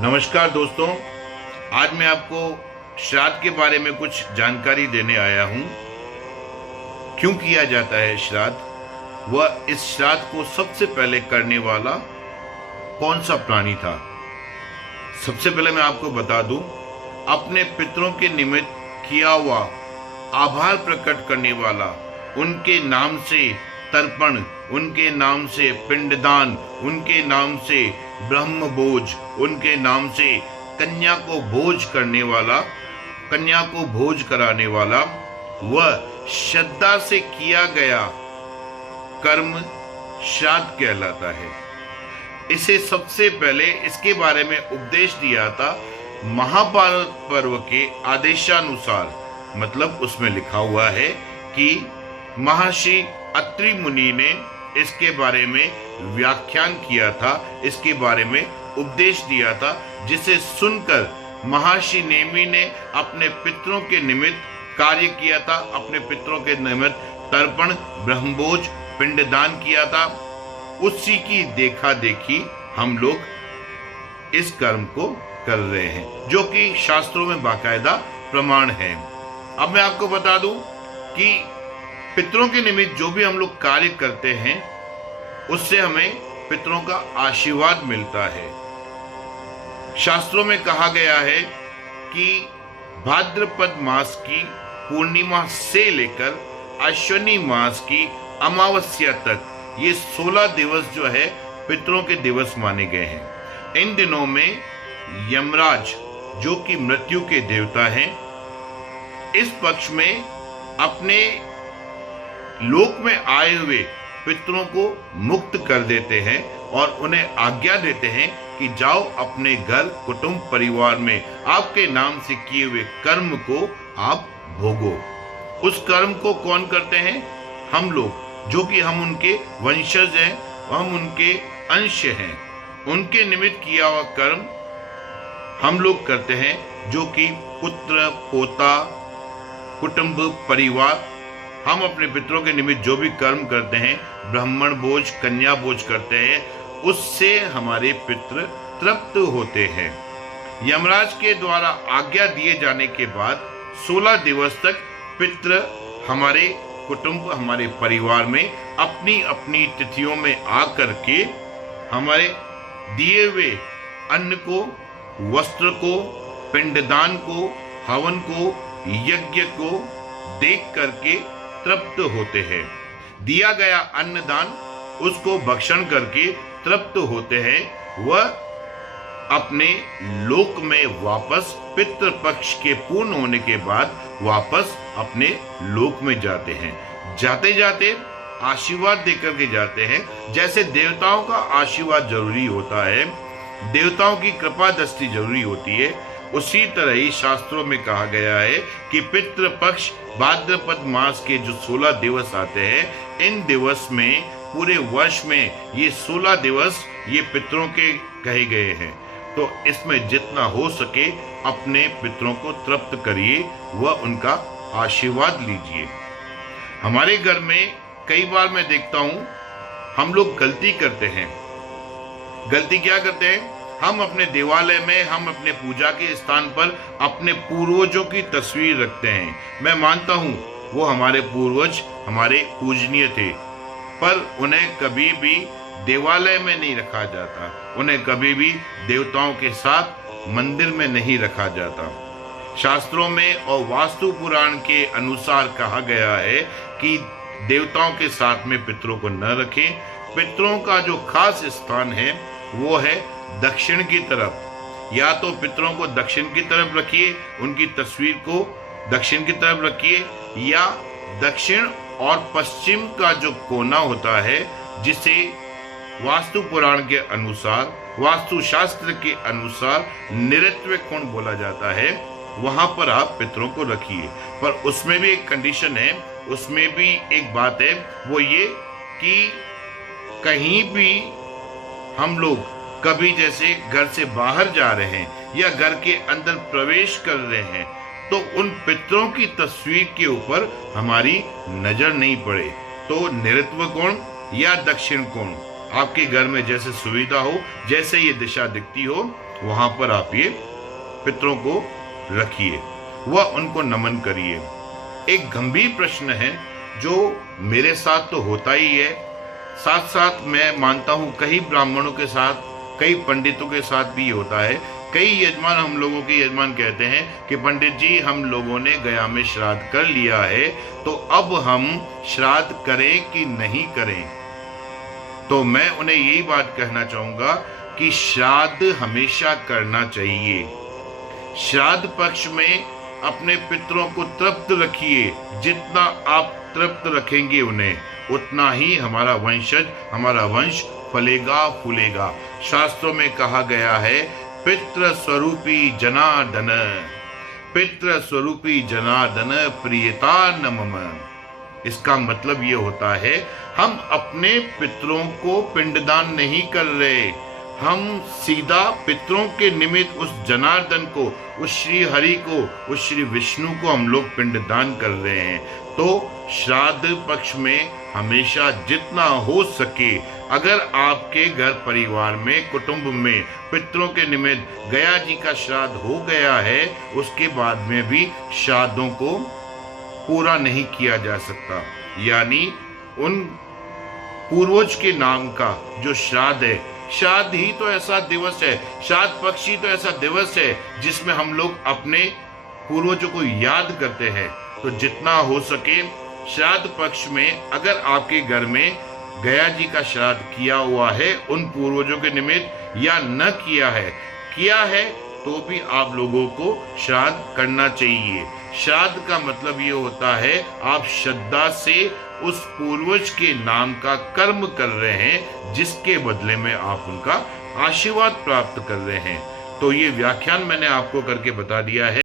नमस्कार दोस्तों, आज मैं आपको श्राद्ध के बारे में कुछ जानकारी देने आया हूँ। क्यों किया जाता है श्राद्ध, वह इस श्राद्ध को सबसे पहले करने वाला कौन सा प्राणी था। सबसे पहले मैं आपको बता दूं, अपने पितरों के निमित्त किया हुआ आभार प्रकट करने वाला, उनके नाम से तर्पण, उनके नाम से पिंडदान, उनके नाम से ब्रह्म भोज, उनके नाम से कन्या को भोज करने वाला, कन्या को भोज कराने वाला, वह श्रद्धा से किया गया कर्म श्राद्ध कहलाता है। इसे सबसे पहले इसके बारे में उपदेश दिया था महाभारत पर्व के आदेशानुसार। मतलब उसमें लिखा हुआ है कि महर्षि अत्रि मुनि ने इसके बारे में व्याख्यान किया था, इसके बारे में उपदेश दिया था, जिसे सुनकर महर्षि नेमि ने अपने पितरों के निमित्त कार्य किया था, अपने पितरों के निमित्त तर्पण, ब्रह्मभोज, पिंडदान किया था। उसी की देखा देखी हम लोग इस कर्म को कर रहे हैं, जो कि शास्त्रों में बाकायदा प्रमाण है। अब मैं आपको बता दूं कि पितरों के निमित्त जो भी हम लोग कार्य करते हैं, उससे हमें पितरों का आशीर्वाद मिलता है। शास्त्रों में कहा गया है कि भाद्रपद मास की पूर्णिमा से लेकर अश्विनी मास की अमावस्या तक ये 16 दिवस जो है पितरों के दिवस माने गए हैं। इन दिनों में यमराज, जो कि मृत्यु के देवता हैं, इस पक्ष में अपने लोक में आए हुए पितरों को मुक्त कर देते हैं और उन्हें आज्ञा देते हैं कि जाओ अपने घर, कुटुंब, परिवार में आपके नाम से किए हुए कर्म को आप भोगो। उस कर्म को कौन करते हैं? हम लोग, जो कि हम उनके वंशज हैं, हम उनके अंश हैं। उनके निमित्त किया हुआ कर्म हम लोग करते हैं, जो कि पुत्र, पोता, कुटुंब, परिवार, हम अपने पितरों के निमित्त जो भी कर्म करते हैं, ब्राह्मण भोज, कन्या भोज करते हैं, उससे हमारे पितृ तृप्त होते हैं। यमराज के द्वारा आज्ञा दिए जाने के बाद 16 दिवस तक पितृ हमारे कुटुंब, हमारे परिवार में अपनी अपनी तिथियों में आकर के हमारे दिए हुए अन्न को, वस्त्र को, पिंडदान को, हवन को, यज्ञ को देख करके तृप्त होते हैं। दिया गया अन्नदान, उसको भक्षण करके तृप्त होते हैं। वह अपने लोक में वापस पितृ पक्ष के पूर्ण होने के बाद वापस अपने लोक में जाते हैं। जाते जाते आशीर्वाद देकर के जाते हैं। जैसे देवताओं का आशीर्वाद जरूरी होता है, देवताओं की कृपा दृष्टि जरूरी होती है, उसी तरह ही शास्त्रों में कहा गया है कि पितृ पक्ष भाद्रपद मास के जो 16 दिवस आते हैं, इन दिवस में पूरे वर्ष में ये 16 दिवस ये पितरों के कहे गए हैं। तो इसमें जितना हो सके अपने पितरों को तृप्त करिए, वह उनका आशीर्वाद लीजिए। हमारे घर में कई बार मैं देखता हूँ हम लोग गलती करते हैं। गलती क्या करते हैं? हम अपने देवालय में, हम अपने पूजा के स्थान पर अपने पूर्वजों की तस्वीर रखते हैं। मैं मानता हूँ वो हमारे पूर्वज हमारे पूजनीय थे, पर उन्हें कभी भी देवालय में नहीं रखा जाता, उन्हें कभी भी देवताओं के साथ मंदिर में नहीं रखा जाता। शास्त्रों में और वास्तु पुराण के अनुसार कहा गया है कि देवताओं के साथ में पितरों को न रखें। पितरों का जो खास स्थान है वो है दक्षिण की तरफ। या तो पितरों को दक्षिण की तरफ रखिए, उनकी तस्वीर को दक्षिण की तरफ रखिए, या दक्षिण और पश्चिम का जो कोना होता है, जिसे वास्तु पुराण के अनुसार, वास्तु शास्त्र के अनुसार नैऋत्य कोण बोला जाता है, वहां पर आप पितरों को रखिए। पर उसमें भी एक कंडीशन है, उसमें भी एक बात है, वो ये कि कहीं भी हम लोग कभी जैसे घर से बाहर जा रहे हैं या घर के अंदर प्रवेश कर रहे हैं, तो उन पितरों की तस्वीर के ऊपर हमारी नजर नहीं पड़े। तो नैऋत्य कोण या दक्षिण कोण आपके घर में जैसे सुविधा हो, जैसे ये दिशा दिखती हो, वहां पर आप ये पितरों को रखिए, वह उनको नमन करिए। एक गंभीर प्रश्न है जो मेरे साथ तो होता ही है, साथ साथ मैं मानता हूं कई ब्राह्मणों के साथ, कई पंडितों के साथ भी होता है। कई यजमान, हम लोगों के यजमान कहते हैं कि पंडित जी हम लोगों ने गया में श्राद्ध कर लिया है, तो अब हम श्राद्ध करें कि नहीं करें। तो मैं उन्हें यही बात कहना चाहूंगा कि श्राद्ध हमेशा करना चाहिए। श्राद्ध पक्ष में अपने पितरों को तृप्त रखिए। जितना आप तृप्त रखेंगे उन्हें, उतना ही हमारा वंशज, हमारा वंश फलेगा फूलेगा। शास्त्रों में कहा गया है, पितृ स्वरूपी जनार्दन, पितृ स्वरूपी जनार्दन प्रियता न मम। इसका मतलब ये होता है, हम अपने पितरों को पिंडदान नहीं कर रहे, हम सीधा पितरों के निमित्त उस जनार्दन को, उस श्री हरि को, उस श्री विष्णु को हम लोग पिंडदान कर रहे हैं। तो श्राद्ध पक्ष में हमेशा जितना हो सके, अगर आपके घर परिवार में, कुटुंब में पितरों के निमित्त गया जी का श्राद्ध हो गया है, उसके बाद में भी श्राद्धों को पूरा नहीं किया जा सकता। यानी उन पूर्वज के नाम का जो श्राद्ध है, श्राद्ध ही तो ऐसा दिवस है, श्राद्ध पक्ष ही तो ऐसा दिवस है जिसमें हम लोग अपने पूर्वजों को याद करते हैं। तो जितना हो सके श्राद्ध पक्ष में, अगर आपके घर में गया जी का श्राद्ध किया हुआ है उन पूर्वजों के निमित्त, या न किया है तो भी आप लोगों को श्राद्ध करना चाहिए। श्राद्ध का मतलब ये होता है, आप श्रद्धा से उस पूर्वज के नाम का कर्म कर रहे हैं, जिसके बदले में आप उनका आशीर्वाद प्राप्त कर रहे हैं। तो ये व्याख्यान मैंने आपको करके बता दिया है।